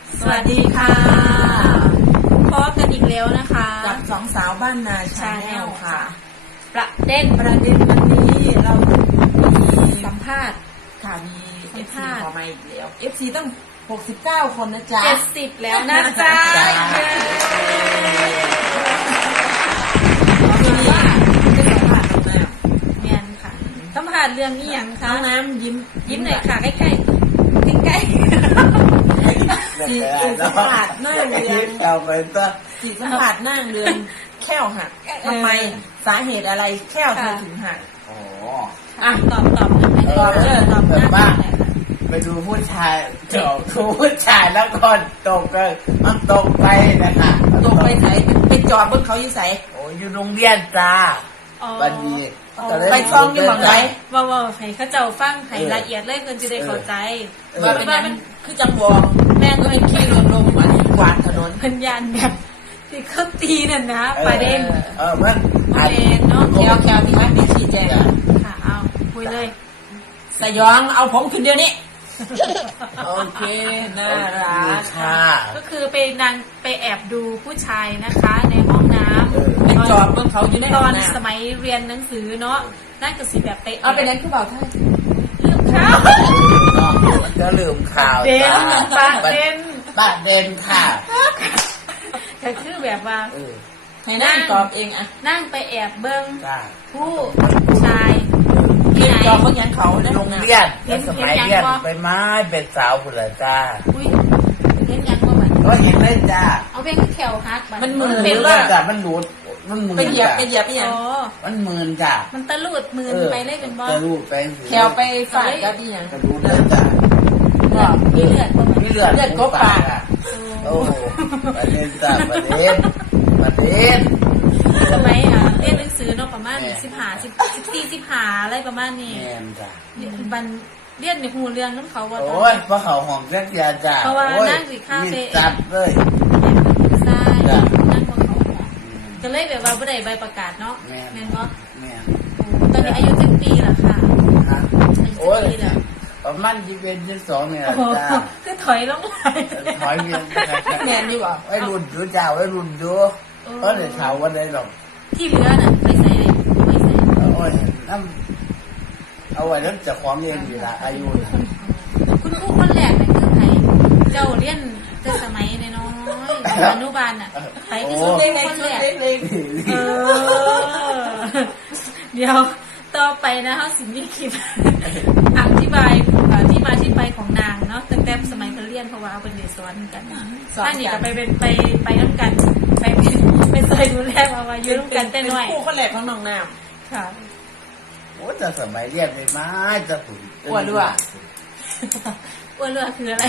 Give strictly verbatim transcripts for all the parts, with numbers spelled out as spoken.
สวัสดีค่ะพบกันอีกแล้วนะคะกับสองสาวบ้านนาชาแนลค่ะประเด็นประเด็นวันนี้เรามีสัมภาษณ์ค่ะมีเอฟซีขอมาอีกแล้วเอฟซีตั้งหกสิบเก้าคนนะจ๊ะเจ็ดสิบแล้วนะจ๊ะทีนี้จะสัมภาษณ์น้องน้ำเมียนค่ะสัมภาษณ์เรื่องนี้ยังคะน้องน้ำยิ้มยิ้มหน่อยค่ะใกล้ใกล้ใกล้สีสัมภาษณ์หน้าเรือนเอาไปซะสีสัมภาษณ์หน้าเรือนแข้วหักทำไมสาเหตุอะไรแข้วเธอถึงหักอ๋ออ่ะตอบตอบให้ตอบเลยตอบหน้าไปดูผู้ชายจบดูผู้ชายแล้วก็ตกเลยมันตกไปนะคะตกไปใส่ไปจอดบนเขาอยู่ใส่โอ้ยโรงเรียนจ้าวันนี้ไปช่องอยู่หมองไหนว่าว่าให้เขาเจ้าฟังให้ละเอียดเลยเพิ่นจะได้เข้าใจว่าเป็นมันคือจังหวะแม่ก็เป็นขี่รถลงอันนี้กวาดถนนเพิ่นยันแบบที่เขาตีนั่นนะประเด็นเออมันประเด็นเนาะแคลแคลที่ให้เป็นชี้แจงค่ะเอาคุยเลยสยองเอาผมขึ้นเดี๋ยวนี้โอเคน่ารักค่ะก็คือไปนางไปแอบดูผู้ชายนะคะในห้องน้ำไปจอดบนเขาอยู่ในตอนสมัยเรียนหนังสือเนาะนั่นก็สิแบบไปเอาไปนั้นคือเบาท่าลืมข่าวจะลืมข่าวเด่นประเด็นประเด็นค่ะก็คือแบบว่าให้นั่งตอบเองอะนั่งไปแอบเบิ้งผู้ชายที่ไหนจอดเขายันเขาในโรงเรียนสมัยเรียนไปไม้เป็นสาวผู้ละจ้าอุ้ยเห็นยังว่ามันก็เห็นได้จ้าเอาเป็นแขวฮักมันมือเป็นว่าจ้ามันหลุดมันมือไปเหยียบไปเหยียบไปอย่างมันมือจ้ามันตะลุดมือไปเลยเป็นบอลตะลุดไปแขวไปฝาดกับพี่อย่างตะลุดเลยจ้ามีเลือดมีเลือดเลือดก็ปากโอ้ประเด็นจ้าประเด็นประเด็นสมัยอ่ะเรียนหนังสือเนาะประมาณสิบห้าสิบสิบสี่สิบห้าอะไรประมาณนี้บันเรียนในหูเรื่องน้ำเขาว่าโอ้ยเพราะเขาห้องเรียนยาจ้าเพราะว่านั่งสิข้าวเตะจับเลยใช่นั่งบนเขาก็เลยแบบว่าไม่ได้ใบประกาศเนาะแม่นเนาะตอนนี้อายุสิบปีแล้วค่ะโอ้ยประมาณยี่สิบเอ็ดยี่สิบสองเนี่ยจ้าคือถอยลงไปถอยเงี้ยแม่นี่บอกไอ้รุ่นดูจ้าไอ้รุ่นดูเพราะเดี๋ยวเช้าวันไหนหรอกที่เหลือน่ะไปใส่เลยไปใส่โอ้ยน้ำเอาไว้แล้วจะคล้องเองอยู่ละอายุคุณครูคนแรกนั่นคือใครเจ้าเรียนแต่สมัยน้อยอนุบาลน่ะใครที่สุดคนแรกเออเดี๋ยวต่อไปนะเขาสิมีคลิปอธิบายที่มาที่ไปของนางเนาะตั้งแต่สมัยเรียนเพราะว่าเป็นเด็กสอนกันท่านนี่ก็ไปเป็นไปไปน้ำกันไปไปใส่ดูแลมาว่ายืนกันเต้นหน่อยคู่คนแรกของน้องน้ำค่ะโอ้จะสมัยเรียนไปมาจะถูกอ้วนด้วยอ้วนเรือคืออะไร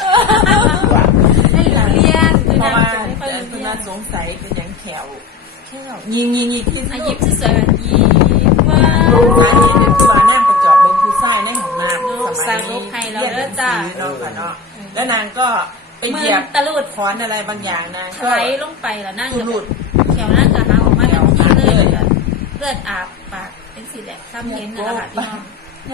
ให้หลังเรียนคือนางจะไม่ค่อยคือน่าสงสัยเป็นอย่างแขวยิงยิงยิงที่อายิบสวยๆยิบว่าร้านนี้เป็นตัวนั่งประจอบบนผู้ชายในของนางสมัยนี้เรียนแล้วจ้าน้องค่ะเนาะแล้วนางก็ไปเหยียบตะลุดค้อนอะไรบางอย่างนะถลายลงไปแล้วนั่งหลุดแถวนั่งกับหางออกมาแบบนี้เลยเลือดอาบปากเป็นสีแดงซ้ำเห็นนั่นแหละพี่น้อง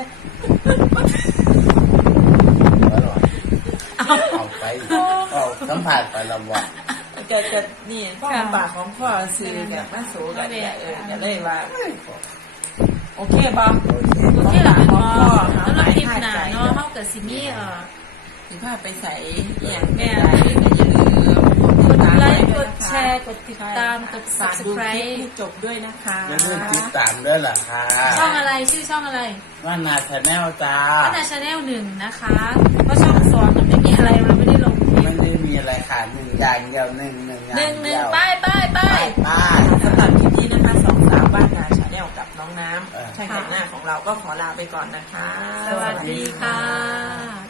เอาไปเอาสัมผัสไปละวันเกิดเกิดนี่พ่อปากของพ่อซื้อแบบมาสูกันเนี่ยเอออย่าเลยว่าโอเคป่ะโอเคหรอพ่อแล้วเราคลิปหนาเนาะเท่ากับซิมี่เออถือผ้าไปใส่อย่างแม่อย่าลืมกดไลค์กดแชร์กดติดตามกด ซับสไครบ์ให้จบด้วยนะคะอย่าลืมติดตามด้วยล่ะค่ะช่องอะไรชื่อช่องอะไรว่านาชาแนลจ้าว่านาชาแนลหนึ่งนะคะเพราะช่องสอนมันไม่มีอะไรมันไม่ได้ลงไม่ได้มีอะไรค่ะหนึ่งอย่างเดียวหนึ่งหนึ่งหนึ่งหนึ่งป้ายป้ายป้ายป้ายสำหรับคลิปนี้นะคะสองสาวบ้านนาชาแนลกับน้องน้ำช่างแต่งหน้าของเราก็ขอลาไปก่อนนะคะสวัสดีค่ะ